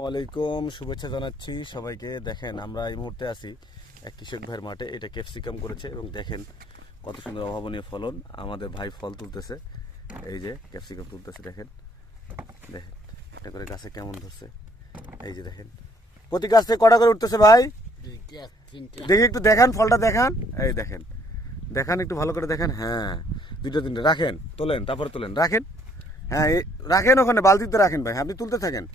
ওয়ালাইকুম শুভেচ্ছা জানাচ্ছি সবাইকে। দেখেন আমরা এই মুহূর্তে আছি এক কৃষক ভাইয়ের মাঠে। এটা ক্যাপসিকাম করেছে এবং দেখেন কত সুন্দর অভাবনীয় ফলন। আমাদের ভাই ফল তুলতেছে, এই যে ক্যাপসিকাম তুলতেছে। দেখেন দেখেন একটা করে গাছে কেমন ধরছে, এই যে দেখেন প্রতি গাছ থেকে কটা করে উঠতেছে ভাই, দেখি একটু দেখান ফলটা দেখান। এই দেখেন দেখান একটু ভালো করে দেখেন। হ্যাঁ দুইটা তিনটে রাখেন, তোলেন তারপরে তোলেন, রাখেন। হ্যাঁ রাখেন ওখানে বালতিতে রাখেন ভাই, আপনি তুলতে থাকেন।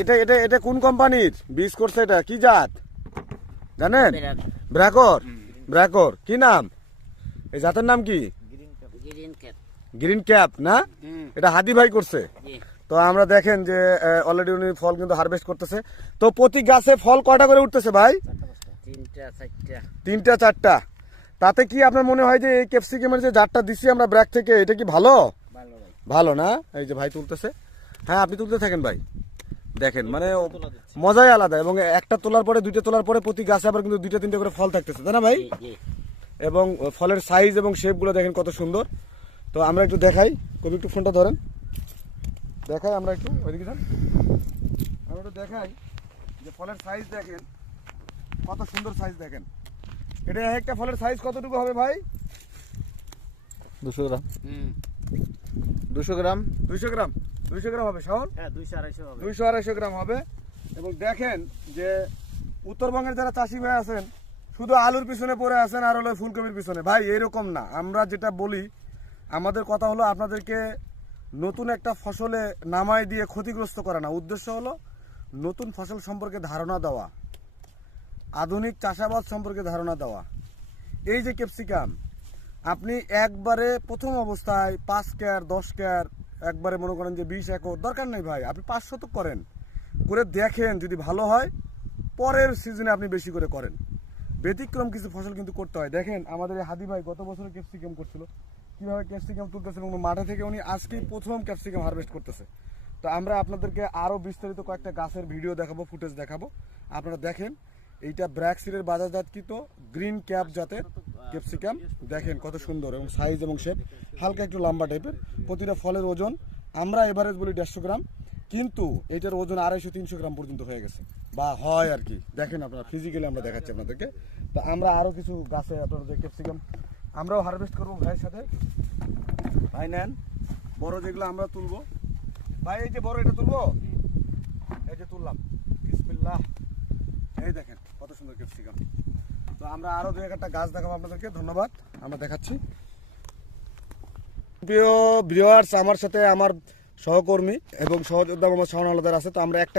এটা এটা এটা কোন কোম্পানির বীজ করছে, এটা কি জাত জানেন? ব্র্যাকর। ব্র্যাকর কি নাম, এই জাতের নাম কি? গ্রিন ক্যাপ না? এটা হাদি ভাই করছে। তো আমরা দেখেন যে অলরেডি উনি ফল কিন্তু হারভেস্ট করতেছে। তো প্রতি গাছে ফল কয়টা করে উঠতেছে ভাই? তিনটা চারটা। তাতে কি আপনার মনে হয় যে এই ক্যাপসিকামের যে জাতটা দিচ্ছি আমরা ব্র্যাক থেকে, এটা কি ভালো? ভালো না? এই যে ভাই তুলতেছে। হ্যাঁ আপনি তুলতে থাকেন ভাই। দেখেন মানে মজাই আলাদা। এবং একটা তোলার পরে দুইটা তোলার পরে প্রতি গাছে আবার কিন্তু দুইটা তিনটা করে ফল থাকতেছে, তাই না ভাই? এবং ফলের সাইজ এবং শেপগুলো দেখেন কত সুন্দর। তো আমরা একটু দেখাই, কবি একটু ফোনটা ধরেন, দেখাই আমরা একটু ওইদিকে যান, আমরা একটু দেখাই যে ফলের সাইজ দেখেন কত সুন্দর সাইজ। দেখেন এটা একটা ফলের সাইজ কতটুকু হবে ভাই? 200 গ্রাম। 200 গ্রাম 200 গ্রাম 200 গ্রাম হবে শাওন? হ্যাঁ 200-250 হবে। 200-250 গ্রাম হবে। এবং দেখেন যে উত্তরবঙ্গের যারা চাষি ভাই আছেন শুধু আলুর পিছনে পড়ে আছেন আর হলো ফুলকপির পিছনে। ভাই এরকম না, আমরা যেটা বলি আমাদের কথা হলো আপনাদেরকে নতুন একটা ফসলে নামাই দিয়ে ক্ষতিগ্রস্ত করা না, উদ্দেশ্য হলো নতুন ফসল সম্পর্কে ধারণা দেওয়া, আধুনিক চাষাবাদ সম্পর্কে ধারণা দেওয়া। এই যে ক্যাপসিকাম আপনি একবারে প্রথম অবস্থায় 5 কেয়ার 10 কেয়ার একবারে মনে করেন যে 20 একর দরকার নেই ভাই, আপনি 5 শতক করেন, করে দেখেন যদি ভালো হয় পরের সিজনে আপনি বেশি করে করেন। ব্যতিক্রম কিছু ফসল কিন্তু করতে হয়। দেখেন আমাদের এই হাদি ভাই গত বছর ক্যাপসিকাম করছিল, কিভাবে ক্যাপসিকাম তুলতেছে এবং মাঠে থেকে উনি আজকেই প্রথম ক্যাপসিকাম হারভেস্ট করতেছে। তো আমরা আপনাদেরকে আরও বিস্তারিত কয়েকটা গাছের ভিডিও দেখাবো, ফুটেজ দেখাবো, আপনারা দেখেন। এইটা ব্র্যাক সিডের বাজারজাতকৃত গ্রিন ক্যাপ জাতের ক্যাপসিকাম। দেখেন কত সুন্দর এবং সাইজ এবং শেপ, হালকা একটু লম্বা টাইপের। প্রতিটা ফলের ওজন আমরা এভারেজ বলি 150 গ্রাম, কিন্তু এটার ওজন 250-300 গ্রাম পর্যন্ত হয়ে গেছে বা হয় আর কি। দেখেন আপনারা ফিজিক্যালি আমরা দেখাচ্ছি আপনাদেরকে। তো আমরা আরও কিছু গাছে আপনাদের ক্যাপসিকাম আমরাও হারভেস্ট করবো ভাইয়ের সাথে। ভাই নেন বড় যেগুলো আমরা তুলবো। ভাই এই যে বড় এটা তুলবো, এই যে তুললাম, বিসমিল্লাহ। এই দেখেন কত সুন্দর ক্যাপসিকাম। তো আমরা আরো দুই একটা গাছ দেখাবো আপনাদেরকে। ধন্যবাদ, আমরা দেখাচ্ছি। প্রিয় ভিউয়ার্স, আমার সাথে আমার সহকর্মী এবং সহযোদ্ধা মোহাম্মদ শাওন আলাদার আছে। তো আমরা একটা